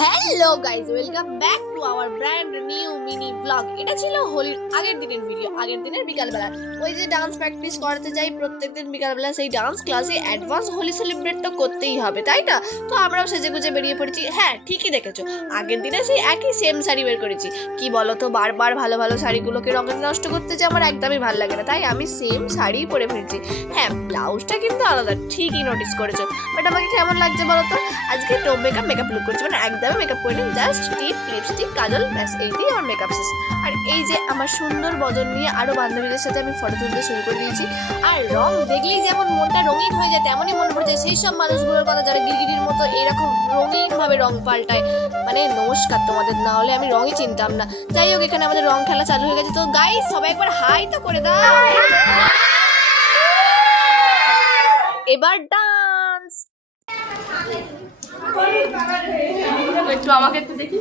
Hello guys, welcome back to our brand new mini blog. এটা ছিল হোলির আগের দিনের ভিডিও, আগের দিনের বিকালবেলা। ওই যে ডান্স প্র্যাকটিস করতে যাই প্রত্যেকদিন বিকালবেলা, সেই ডান্স ক্লাসে অ্যাডভান্স হোলি সেলিব্রেট তো করতেই হবে, তাই না? তো আমরাও সেজে গুজে বেরিয়ে পড়েছি। হ্যাঁ, ঠিকই দেখেছো, আগের দিনে সেই একই সেম শাড়ি বের করেছি। কি বলো তো, বারবার ভালো ভালো শাড়িগুলোকে রঙে নষ্ট করতে যে আমার একদমই ভালো লাগে না, তাই আমি সেম শাড়ি পরে ফেলছি। হ্যাঁ, ব্লাউজটা কিন্তু আলাদা, ঠিকই নোটিস করেছো। বাট আমাকে কেমন লাগছে বলো তো? আজকে তো মেকআপ লুক করছি, মানে একদমই মেকআপ করিনি, জাস্ট টিপ, লিপস্টিক, কাজল, ব্যাস এইতেই আমার মেকআপ শেষ। আর এই যে আমার সুন্দর বদন নিয়ে আরো বান্ধবীদের সাথে আমি ফটো তুলতে শুরু করে দিয়েছি। আর রং দেখলেই যেমন মনটা রঙিন হয়ে যায়, তেমনই মনে পড়ে যায় সেই সব মানুষগুলোর কথা যারা গিরগিরির মতো এরকম রঙিন ভাবে রং পাল্টায়। মানে নমস্কার তোমাদের, না হলে আমি রঙই চিনতাম না। যাই হোক, এখানে আমাদের রং খেলা চালু হয়ে গেছে। তো গাইস, সবাই একবার হাই তো করে দাও। এবার ডান্স। একটু আমাকে একটু দেখি।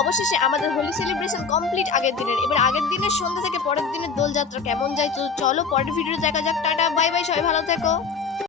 অবশেষে আমাদের হোলি সেলিব্রেশন কমপ্লিট আগের দিনের। এবার আগের দিনের সন্ধ্যা থেকে পরের দিনের দোলযাত্রা কেমন যায় তো চলো পরের ভিডিও দেখা যাক। টাটা, বাই বাই, সবাই ভালো থেকো।